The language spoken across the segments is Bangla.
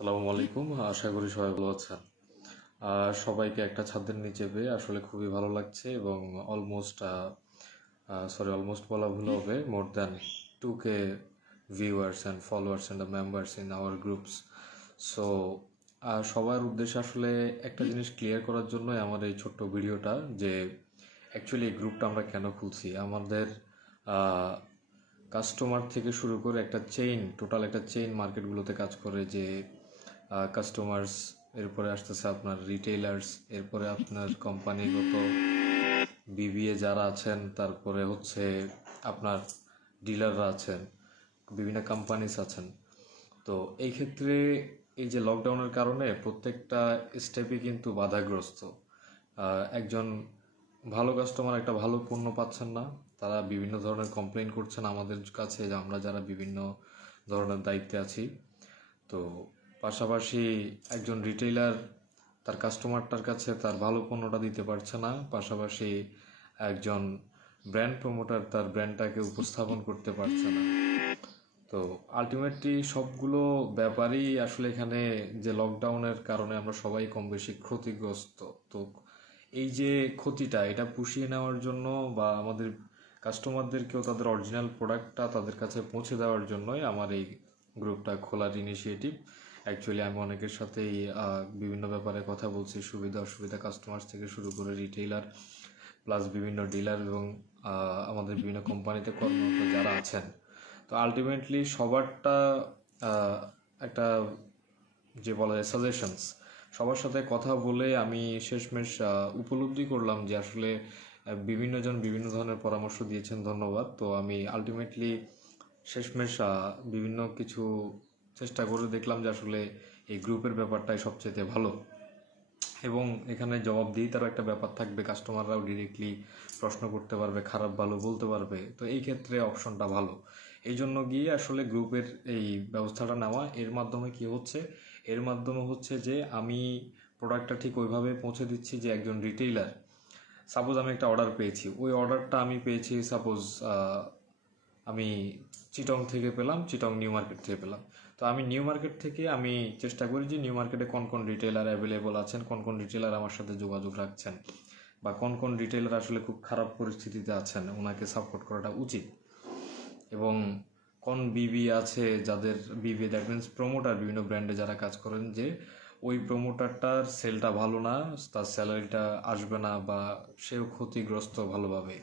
আসসালামু আলাইকুম। আশা করি সবাই ভালো আছেন। সবাইকে একটা ছাদের নিচে পেয়ে আসলে খুবই ভালো লাগছে এবং অলমোস্ট বলা ভুল হবে, more than 2K viewers and followers and members in our groups. So সবার উদ্দেশ্যে আসলে একটা জিনিস ক্লিয়ার করার জন্যই আমার এই ছোট্ট ভিডিওটা, যে অ্যাকচুয়ালি এই গ্রুপটা আমরা কেন খুলছি। আমাদের কাস্টমার থেকে শুরু করে টোটাল একটা চেইন মার্কেটগুলোতে কাজ করে, যে কাস্টমার্স, এরপরে আসতেছে আপনার রিটেইলার্স, এরপরে আপনার কোম্পানিগত বিবিএ যারা আছেন, তারপরে হচ্ছে আপনার ডিলাররা আছেন, বিভিন্ন কোম্পানিস আছেন। তো এই ক্ষেত্রে এই যে লকডাউনের কারণে প্রত্যেকটা স্টেপই কিন্তু বাধাগ্রস্ত। একজন ভালো কাস্টমার একটা ভালো পণ্য পাচ্ছেন না, তারা বিভিন্ন ধরনের কমপ্লেইন করছেন আমাদের কাছে, যে আমরা যারা বিভিন্ন ধরনের দায়িত্বে আছি। তো পাশাপাশি একজন রিটেইলার তার কাস্টমারটার কাছে তার ভালো পণ্যটা দিতে পারছে না, পাশাপাশি একজন ব্র্যান্ড প্রমোটার তার ব্র্যান্ডটাকে উপস্থাপন করতে পারছে না। তো আলটিমেটলি সবগুলো ব্যাপারই আসলে এখানে যে লকডাউনের কারণে আমরা সবাই কম বেশি ক্ষতিগ্রস্ত। তো এই যে ক্ষতিটা, এটা পুষিয়ে নেওয়ার জন্য বা আমাদের কাস্টমারদেরকেও তাদের অরিজিনাল প্রোডাক্টটা তাদের কাছে পৌঁছে দেওয়ার জন্যই আমার এই গ্রুপটা খোলার ইনিশিয়েটিভ। অ্যাকচুয়ালি আমি অনেকের সাথেই বিভিন্ন ব্যাপারে কথা বলছি, সুবিধা অসুবিধা, কাস্টমার থেকে শুরু করে রিটেইলার প্লাস বিভিন্ন ডিলার এবং আমাদের বিভিন্ন কোম্পানিতে কর্মরত যারা আছেন। তো আলটিমেটলি সবারটা একটা যে বলা যায় সাজেশনস, সবার সাথে কথা বলে আমি শেষমেশ উপলব্ধি করলাম যে আসলে বিভিন্নজন বিভিন্ন ধরনের পরামর্শ দিয়েছেন, ধন্যবাদ। তো আমি আলটিমেটলি শেষমেশ বিভিন্ন কিছু চেষ্টা করে দেখলাম যে আসলে এই গ্রুপের ব্যাপারটাই সবচেয়ে ভালো, এবং এখানে জবাবদিহিতারও একটা ব্যাপার থাকবে, কাস্টমাররাও ডিরেক্টলি প্রশ্ন করতে পারবে, খারাপ ভালো বলতে পারবে। তো এই ক্ষেত্রে অপশনটা ভালো, এই জন্য গিয়ে আসলে গ্রুপের এই ব্যবস্থাটা নেওয়া। এর মাধ্যমে হচ্ছে যে আমি প্রোডাক্টটা ঠিক ওইভাবে পৌঁছে দিচ্ছি যে একজন রিটেইলার, সাপোজ আমি একটা অর্ডার পেয়েছি, ওই অর্ডারটা আমি পেয়েছি সাপোজ আমি চিটং থেকে পেলাম, চিটং নিউ মার্কেট থেকে পেলাম। তো আমি নিউ মার্কেট থেকে আমি চেষ্টা করি যে নিউ মার্কেটে কোন কোন রিটেলার অ্যাভেলেবল আছেন, কোন কোন রিটেলার আমার সাথে যোগাযোগ রাখছেন, বা কোন কোন রিটেলার আসলে খুব খারাপ পরিস্থিতিতে আছেন, ওনাকে সাপোর্ট করাটা উচিত। এবং কোন বিবি আছে যাদের বিবি, দ্যাট মিনস প্রমোটার, বিভিন্ন ব্র্যান্ডে যারা কাজ করেন, যে ওই প্রমোটারটার সেলটা ভালো না, তার স্যালারিটা আসবে না, বা সেও ক্ষতিগ্রস্ত ভালোভাবে।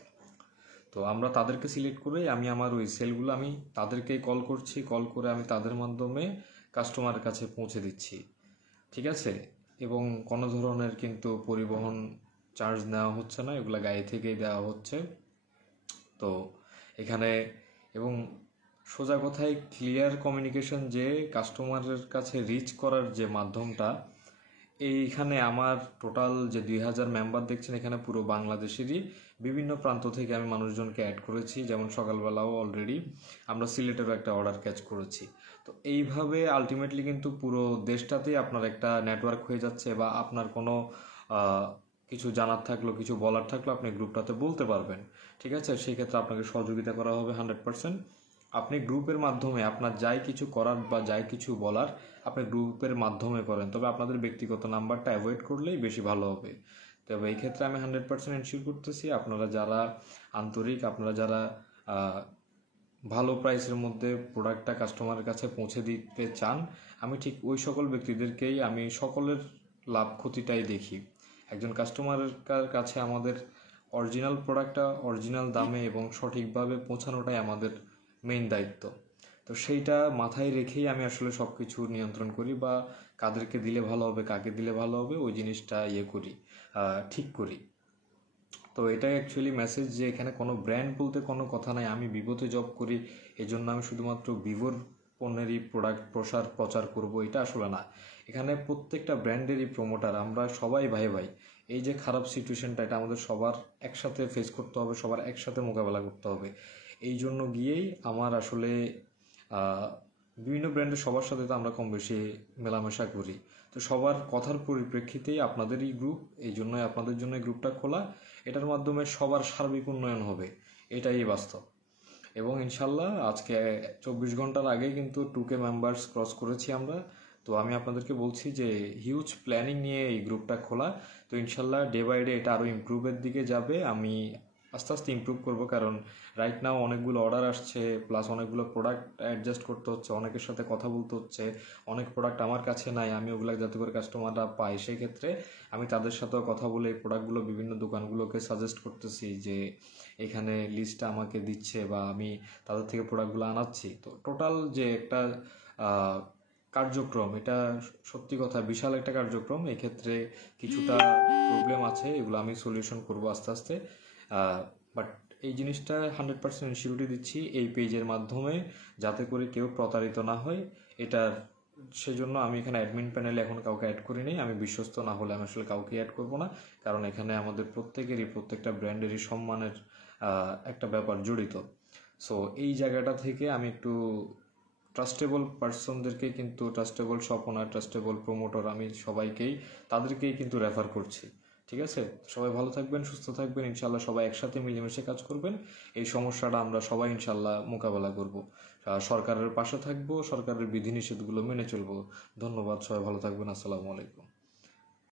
তো আমরা তাদেরকে সিলেক্ট করে আমি আমার ওই সেলগুলো আমি তাদেরকেই কল করছি, কল করে আমি তাদের মাধ্যমে কাস্টমারের কাছে পৌঁছে দিচ্ছি, ঠিক আছে। এবং কোনো ধরনের কিন্তু পরিবহন চার্জ নেওয়া হচ্ছে না, এগুলো গাড়ি থেকেই দেওয়া হচ্ছে। তো এখানে এবং সোজা কথায় ক্লিয়ার কমিউনিকেশন, যে কাস্টমারের কাছে রিচ করার যে মাধ্যমটা, এইখানে আমার টোটাল যে 2000 মেম্বার দেখছেন, এখানে পুরো বাংলাদেশেরই বিভিন্ন প্রান্ত থেকে আমি মানুষজনকে অ্যাড করেছি। যেমন সকালবেলাও অলরেডি আমরা সিলেটেরও একটা অর্ডার ক্যাচ করেছি। তো এইভাবে আলটিমেটলি কিন্তু পুরো দেশটাতেই আপনার একটা নেটওয়ার্ক হয়ে যাচ্ছে, বা আপনার কোনো কিছু জানার থাকলো, কিছু বলার থাকলো, আপনি গ্রুপটাতে বলতে পারবেন, ঠিক আছে। সেই ক্ষেত্রে আপনাকে সহযোগিতা করা হবে 100%। আপনি গ্রুপের মাধ্যমে আপনার যাই কিছু করার বা যাই কিছু বলার আপনি গ্রুপের মাধ্যমে করেন, তবে আপনাদের ব্যক্তিগত নাম্বারটা অ্যাভয়েড করলেই বেশি ভালো হবে। তবে এই ক্ষেত্রে আমি 100% এনশিওর করতেছি, আপনারা যারা আন্তরিক, আপনারা যারা ভালো প্রাইসের মধ্যে প্রোডাক্টটা কাস্টমারের কাছে পৌঁছে দিতে চান, আমি ঠিক ওই সকল ব্যক্তিদেরকেই আমি সকলের লাভ ক্ষতিটাই দেখি। একজন কাস্টমারের কাছে আমাদের অরিজিনাল প্রোডাক্টটা অরিজিনাল দামে এবং সঠিকভাবে পৌঁছানোটাই আমাদের মেইন দায়িত্ব। তো সেইটা মাথায় রেখেই আমি আসলে সব কিছু নিয়ন্ত্রণ করি, বা কাদেরকে দিলে ভালো হবে, কাকে দিলে ভালো হবে, ওই জিনিসটা ঠিক করি। তো এটাই অ্যাকচুয়ালি মেসেজ, যে এখানে কোনো ব্র্যান্ড বলতে কোনো কথা নাই। আমি ভিভোতে জব করি, এই জন্য আমি শুধুমাত্র ভিভোর পণ্যেরই প্রোডাক্ট প্রচার করব, এটা আসলে না। এখানে প্রত্যেকটা ব্র্যান্ডেরই প্রমোটার, আমরা সবাই ভাই ভাই। এই যে খারাপ সিচুয়েশনটা, এটা আমাদের সবার একসাথে ফেস করতে হবে, সবার একসাথে মোকাবেলা করতে হবে। এই জন্য গিয়েই আমার আসলে বিভিন্ন ব্র্যান্ডের সবার সাথে তো আমরা কম বেশি মেলামেশা করি। তো সবার কথার পরিপ্রেক্ষিতেই আপনাদের এই গ্রুপ, এই জন্যই আপনাদের জন্য এই গ্রুপটা খোলা। এটার মাধ্যমে সবার সার্বিক উন্নয়ন হবে, এটাই বাস্তব। এবং ইনশাল্লাহ আজকে 24 ঘন্টার আগে কিন্তু 2K মেম্বার্স ক্রস করেছি আমরা। তো আমি আপনাদেরকে বলছি যে হিউজ প্ল্যানিং নিয়ে এই গ্রুপটা খোলা। তো ইনশাল্লাহ ডে বাই ডে এটা আরও ইমপ্রুভের দিকে যাবে। আমি আস্তে আস্তে ইমপ্রুভ করব, কারণ রাইট নাও অনেকগুলো অর্ডার আসছে, প্লাস অনেকগুলো প্রোডাক্ট অ্যাডজাস্ট করতে হচ্ছে, অনেকের সাথে কথা বলতে হচ্ছে। অনেক প্রোডাক্ট আমার কাছে নাই, আমি ওগুলো যাতে করে কাস্টমাররা পায়, সেই ক্ষেত্রে আমি তাদের সাথেও কথা বলে এই প্রোডাক্টগুলো বিভিন্ন দোকানগুলোকে সাজেস্ট করতেছি যে এখানে লিস্টটা আমাকে দিচ্ছে বা আমি তাদের থেকে প্রোডাক্টগুলো আনাচ্ছি। তো টোটাল যে একটা কার্যক্রম, এটা সত্যি কথা বিশাল একটা কার্যক্রম। এক্ষেত্রে কিছুটা প্রবলেম আছে, এগুলো আমি সলিউশন করব আস্তে আস্তে। বাট এই জিনিসটা 100% সিউরিটি দিচ্ছি এই পেজের মাধ্যমে, যাতে করে কেউ প্রতারিত না হয়। এটার সেজন্য আমি এখানে অ্যাডমিন প্যানেলে এখন কাউকে অ্যাড করি নাই। আমি বিশ্বস্ত না হলে আমি আসলে কাউকে অ্যাড করব না, কারণ এখানে আমাদের প্রত্যেকেরই প্রত্যেকটা ব্র্যান্ডেরই সম্মানের একটা ব্যাপার জড়িত। সো এই জায়গাটা থেকে আমি একটু ট্রাস্টেবল পার্সনদেরকে, কিন্তু ট্রাস্টেবল শপ ওনার, ট্রাস্টেবল প্রমোটর, আমি সবাইকেই তাদেরকেই কিন্তু রেফার করছি। ঠিক আছে, সবাই ভালো থাকবেন, সুস্থ থাকবেন, ইনশাল্লাহ সবাই একসাথে মিলেমিশে কাজ করবেন। এই সমস্যাটা আমরা সবাই ইনশাল্লাহ মোকাবেলা করব। সরকারের পাশে থাকবো, সরকারের বিধিনিষেধগুলো মেনে চলবো। ধন্যবাদ, সবাই ভালো থাকবেন, আসসালামু আলাইকুম।